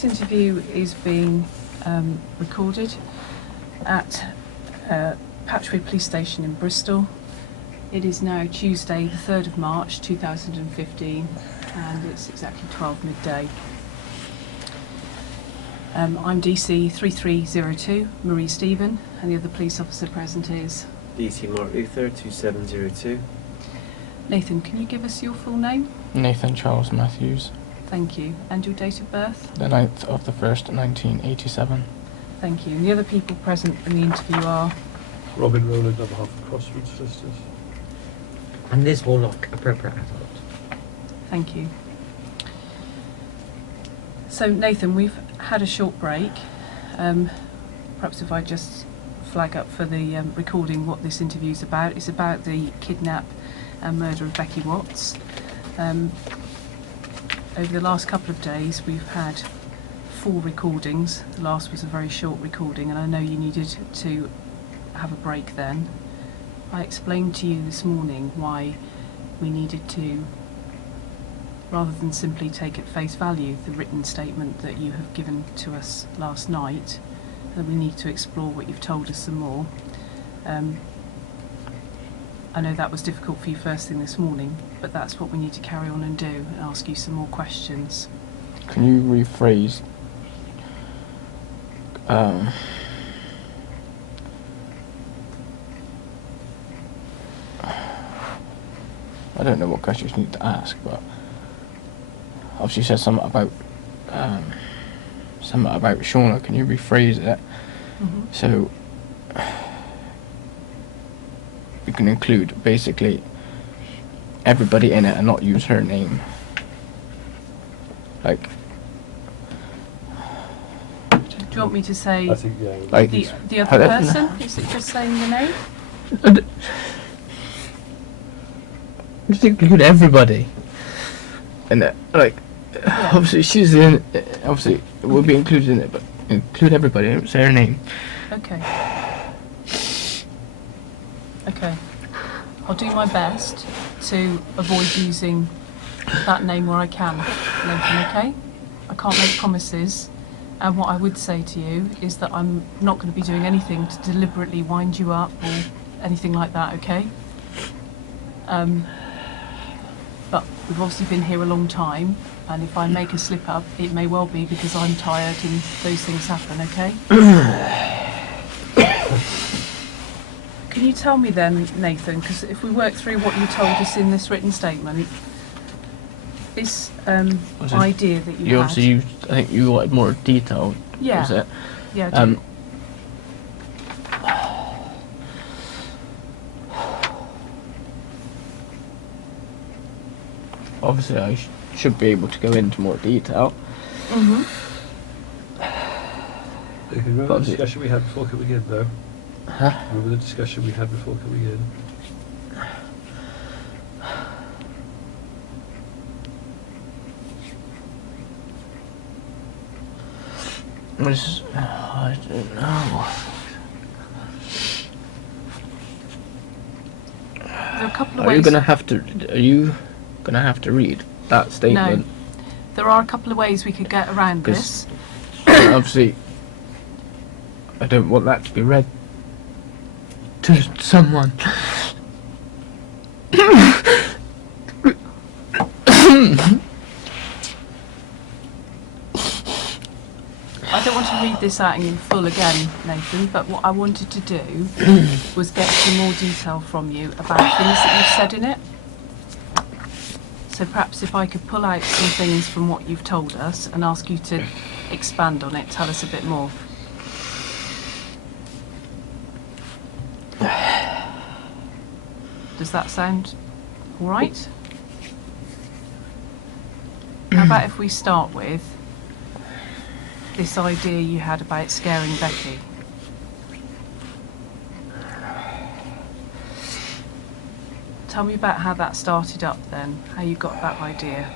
this interview is being recorded at Patchway Police Station in Bristol. It is now Tuesday, the 3rd of March 2015, and it's exactly 12 midday. I'm DC 3302, Marie Stephen, and the other police officer present is DC Mark Luther 2702. Nathan. Can you give us your full name? Nathan Charles Matthews. Thank you. And your date of birth? The 9th of the 1st, 1987. Thank you. And the other people present in the interview are? Robin Rowland on behalf of Crossroads Solicitors. And Liz Warnock, appropriate adult. Thank you. So Nathan, we've had a short break. Perhaps if I just flag up for the recording what this interview is about. It's about the kidnap and murder of Becky Watts. Over the last couple of days we've had 4 recordings. The last was a very short recording, and I know you needed to have a break then. I explained to you this morning why we needed to, rather than simply take at face value the written statement that you have given to us last night, that we need to explore what you've told us some more. I know that was difficult for you first thing this morning, but that's what we need to carry on and do, and ask you some more questions. Can you rephrase? I don't know what questions you need to ask, but obviously you said something about Shauna. Can you rephrase it? Mm-hmm. So we can include basically everybody in it and not use her name. Like, do you want me to say I think, yeah. like the other person? Is it just saying the name? Just include everybody in it. Like, Yeah. obviously she's in. Obviously we'll be included in it, but include everybody. Don't say her name. Okay. Okay. I'll do my best to avoid using that name where I can, Nathan, okay? I can't make promises, and what I would say to you is that I'm not going to be doing anything to deliberately wind you up or anything like that, okay? But we've obviously been here a long time, and if I make a slip up, it may well be because I'm tired and those things happen, okay? Can you tell me then, Nathan, because if we work through what you told us in this written statement, this idea that You had... obviously used, I think you wanted more detail. Yeah. Was it? Yeah, I do. Obviously I should be able to go into more detail. Mm-hmm. Remember the discussion we had before coming in, though? Huh? Remember the discussion we had before coming in? I don't know. There are a couple of Are ways... you gonna have to read that statement? No. There are a couple of ways we could get around this. Obviously, I don't want that to be read to someone. I don't want to read this out in full again, Nathan, but what I wanted to do was get some more detail from you about things that you've said in it. So perhaps if I could pull out some things from what you've told us and ask you to expand on it, tell us a bit more. Does that sound all right? How about if we start with this idea you had about scaring Becky? Tell me about how that started up then, how you got that idea.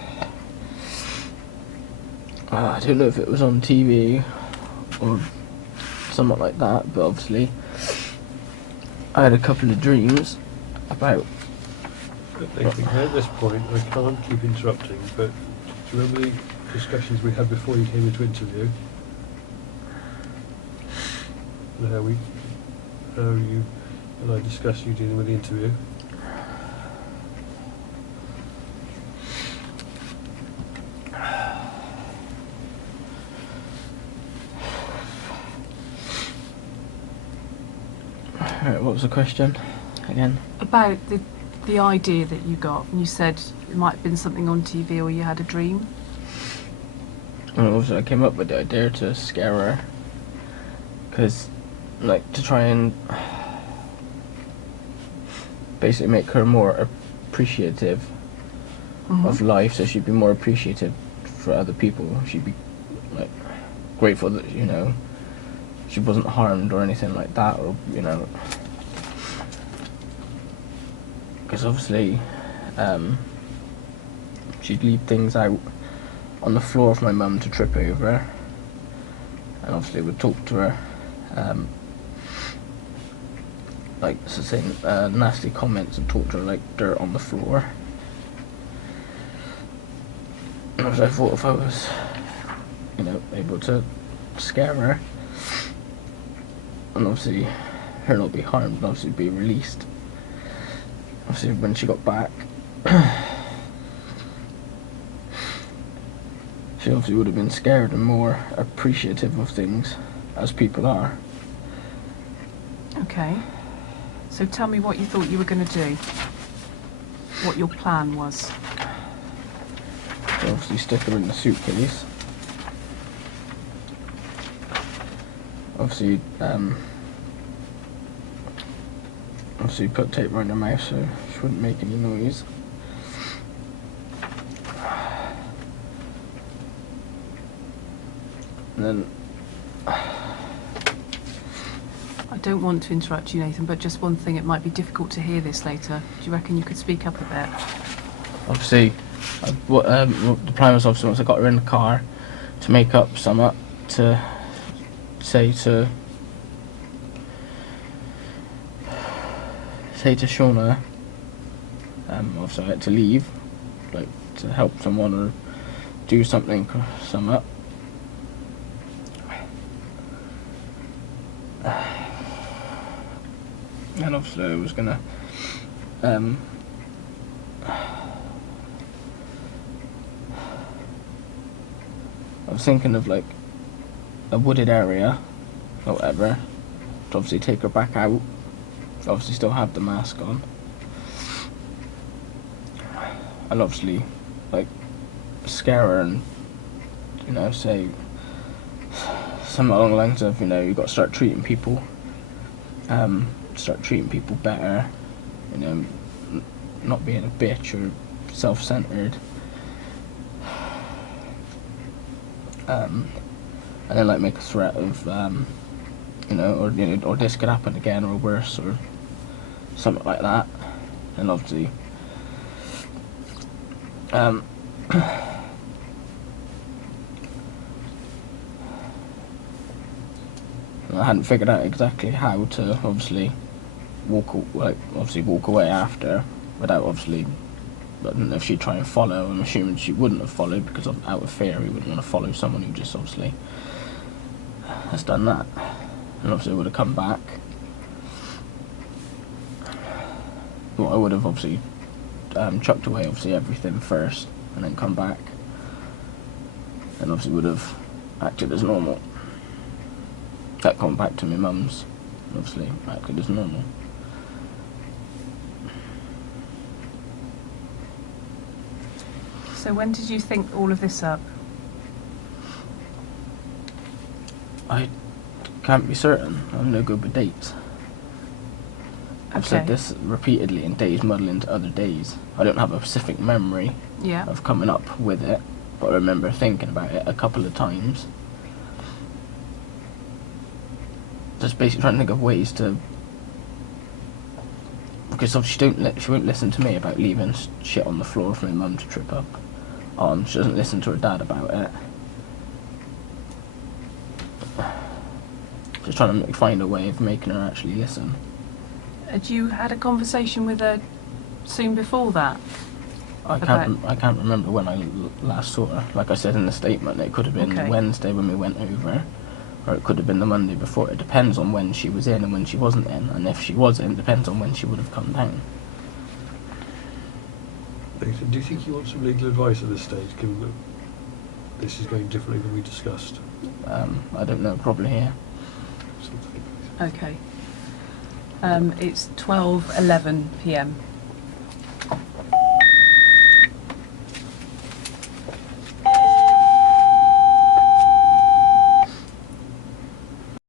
I don't know if it was on TV or something like that, but obviously I had a couple of dreams about... Nathan, at this point, I can't keep interrupting, but Do you remember the discussions we had before you came into interview? And how you and I discussed you dealing with the interview? Right, what was the question again? About the idea that you got, and you said it might have been something on TV or you had a dream. And also I came up with the idea to scare her, because like to try and basically make her more appreciative of life, so she'd be more appreciative for other people. She'd be like grateful that, you know, she wasn't harmed or anything like that, or, you know, because obviously she'd leave things out on the floor for my mum to trip over, and obviously would talk to her, like saying nasty comments and talk to her like dirt on the floor. And I thought if I was, you know, able to scare her, and obviously her not be harmed, and obviously be released. Obviously when she got back, she obviously would have been scared and more appreciative of things, as people are. Okay. So tell me what you thought you were going to do. What your plan was. So obviously stick her in the suitcase. Obviously, put tape around her mouth so she wouldn't make any noise. And then I don't want to interrupt you, Nathan, but just one thing, it might be difficult to hear this later. Do you reckon you could speak up a bit? obviously, the plan was obviously once I got her in the car to make up something to say to Shauna, obviously I had to leave, like to help someone or do something or something. And obviously I was gonna I was thinking of like a wooded area or whatever to obviously take her back out, to obviously still have the mask on, and obviously like scare her and, you know, say something along the lines of, you know, you've got to start treating people better, you know, not being a bitch or self-centered, and then like make a threat of or this could happen again or worse or something like that. And obviously I hadn't figured out exactly how to obviously walk away after without obviously, but I don't know if she'd try and follow. I'm assuming she wouldn't have followed because out of fear we wouldn't want to follow someone who just obviously has done that, and obviously would have come back. Well, I would have obviously chucked away obviously everything first and then come back, and obviously would have acted as normal. That gone back to my mum's, obviously acted as normal. So when did you think all of this up? I can't be certain. I'm no good with dates. I've said this repeatedly, and days muddle into other days. I don't have a specific memory of coming up with it, but I remember thinking about it a couple of times. Just basically trying to think of ways to, because obviously she won't listen to me about leaving shit on the floor for my mum to trip up on. She doesn't listen to her dad about it. Just trying to find a way of making her actually listen. Had you had a conversation with her soon before that? I can't remember when I last saw her. Like I said in the statement, it could have been Okay. Wednesday when we went over, or it could have been the Monday before. It depends on when she was in and when she wasn't in, and if she was in, it depends on when she would have come down. Nathan, do you think you want some legal advice at this stage, given that this is going differently than we discussed? I don't know, probably here. Something. Okay. It's 12:11 p.m.